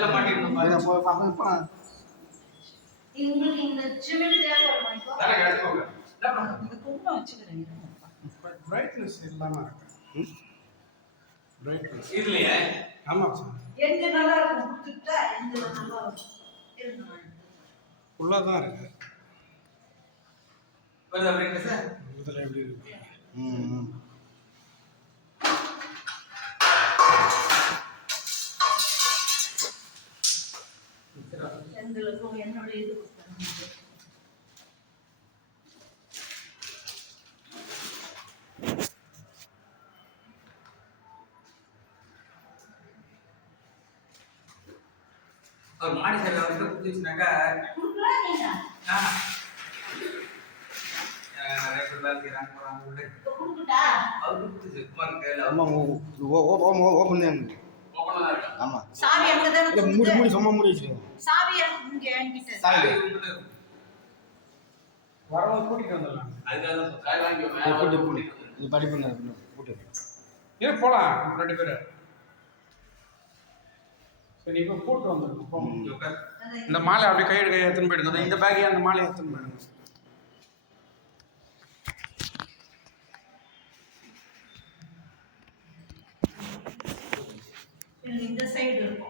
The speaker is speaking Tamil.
அதெல்லாம் மாட்டிக்கணும் பாருங்க. போய் பாப்பா உங்களுக்கு இந்த சிமெண்ட் தேவைப்படுமா இப்போ? தானே எடுத்துக்கோங்க. இந்த குங்குமம் வச்சுக்கிறேன். பிரைட்னஸ் இல்லாம இருக்கு. பிரைட்னஸ் இதுலயே ஆமா சார். எங்க நல்லா இருக்கும் கொடுத்துட்டா எங்க நல்லா இருக்கும். ஃபுல்லா தான் இருக்கு. வருதா பிரைட்னஸ்? இதுல எப்படி இருக்கு? எங்களுக்கும் என்னோட இது கொடுத்தாங்க. ஒரு மாடி சைடுல வந்து குடிச்சுனாக்கா குடுக்கலாம் நீங்க. ரெகுலரா கிராம் போறாங்க உள்ள. இப்போ குடுக்கட்டா? அது குடிச்சு குமார் கையில ஆமா ஓபன் தான் ஓபன்ல தான் இருக்கு. ஆமா. சாவி அங்க தான இல்ல மூடி மூடி சும்மா மூடி வச்சிருங்க. சாவி இங்க என்கிட்ட. சாவி உங்ககிட்ட இருக்கு. வரவங்க கூட்டிட்டு வந்துடலாம். அதுக்காக தான் சாய் வாங்கி கூட்டி நீ படிப்புங்க கூட்டி ஏ போலாம் ரெண்டு பேரும். சரி இப்போ கூட்டு வந்துருக்கோம். இந்த மாலை அப்படியே கையெடு கையை எடுத்துன்னு போயிடுங்க. இந்த பேக்கே அந்த மாலையை எடுத்துன்னு போயிடுங்க. இந்த சைடு இருக்கும்.